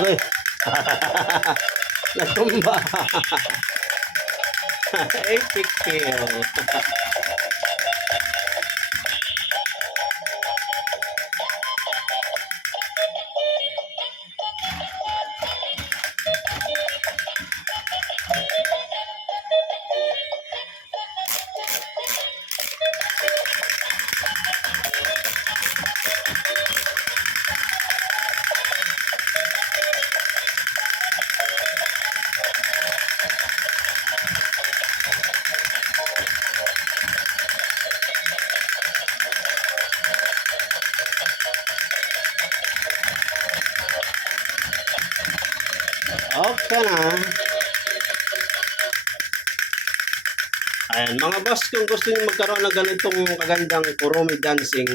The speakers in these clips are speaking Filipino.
Uy. Natumba. Epic fail. Okay na. Ayan, mga boss, kung gusto niyo magkaroon ng ganitong kagandang Kuromi dancing,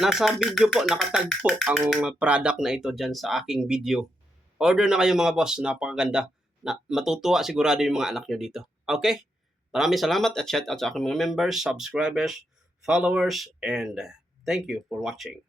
nasa video po, nakatag po ang product na ito dyan sa aking video. Order na kayo mga boss, napakaganda. Matutuwa sigurado yung mga anak nyo dito. Okay? Maraming salamat at shout out sa aking mga members, subscribers, followers, and thank you for watching.